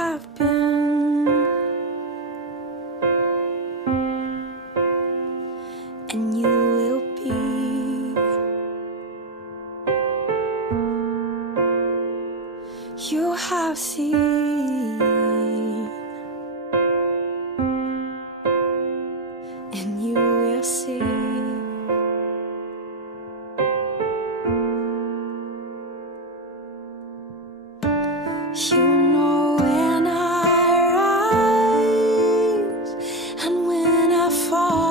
have been, and you will be. You have seen, and you will see. You know when I rise and when I fall.